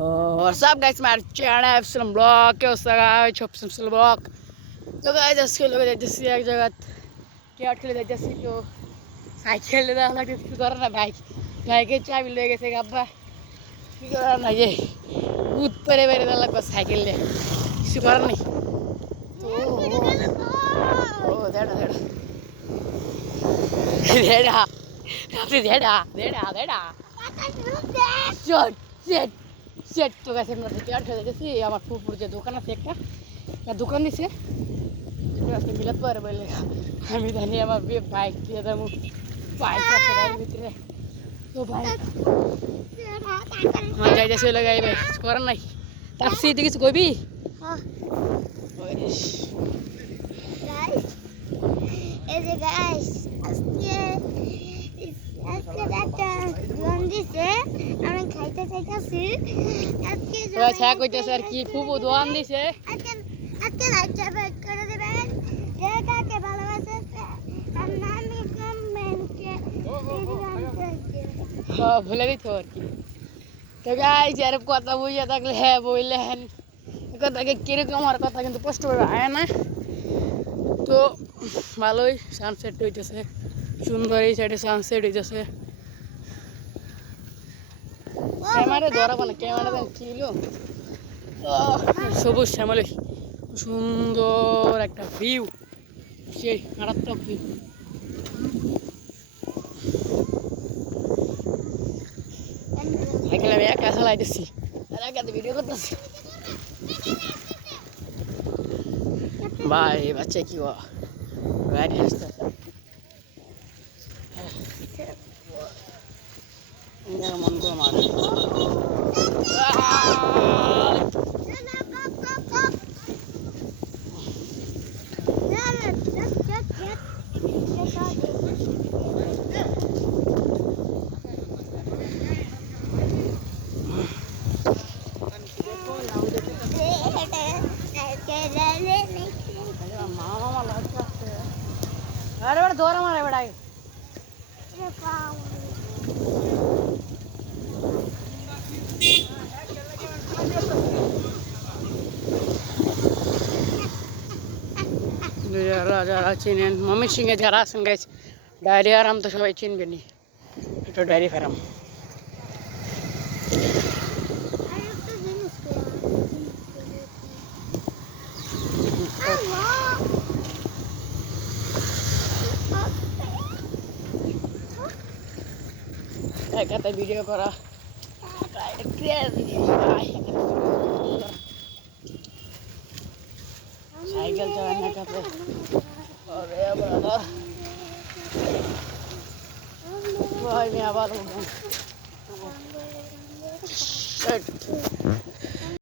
What's up guys, my channel Epsilon Block. क्या होता है Epsilon Block? तो guys इसके लोग जैसे एक जगह क्या खेले जैसे जो साइकिल ले रहा है तो कर ना बाइक बाइक के चाबी ले गए थे अब्बा की कर ना ये कूद पड़े मेरे लग बस साइकिल ले किसी कर नहीं ओ देड़ा देड़ा देड़ा देड़ा देड़ा चल चल সেট তো গাছের মধ্যে কেয়ার ফেলে গেছি আমার পুকুর যে দোকান আছে একটা দোকান দিছে আজকে মিলাত পারে বলে আমি জানি আমার বাইক দিয়ে দেবো বাইক আছে গাড়ির ভিতরে তো বাইক হ্যাঁ যাই যাই চলে গাই ভাই কিছু করার নাই তাপসি তুই কিছু কইবি এই যে গাইস আজকে একটা দোকান দিছে আমরা খাইতে চাইতাছি আজকে ছায়া কইতাছে আর কি ফুপু দোকান দিছে আজকে লাইক সাবস্ক্রাইব করে দিবেন যে কাকে ভালোবাসে তার নামে কমেন্টে ভুলে দিত আর কি তো গাইস আর কথা বুঝে থাকলে হ্যাঁ বললেন কথাকে কিরকম আর কথা কিন্তু স্পষ্ট করে আয় না তো ভালোই সানসেট হইতেছে সুন্দর এই সাইডে সানসেট হইতেছে ক্যামেরা ধরাবো না ক্যামেরা ছিল সবুজ শ্যামলে সুন্দর একটা ভিউ সেই মারাত্মক ভিউ সাইকেল আমি একা চালাইতেছি আর একাতে ভিডিও করতেছি ভাই বাচ্চা কি গাড়ি আসতে মন করে মারে अरे बड़ा दौरा मारे बड़ा যারা চিনেন মমির সিংহে যারা আছেন গাইছে ডায়েরি আরাম তো সবাই চিনবে নি একটু ডায়েরি ফেরাম একাতে ভিডিও করা সাইকেল চালানো একাতে ভাই আমি আবার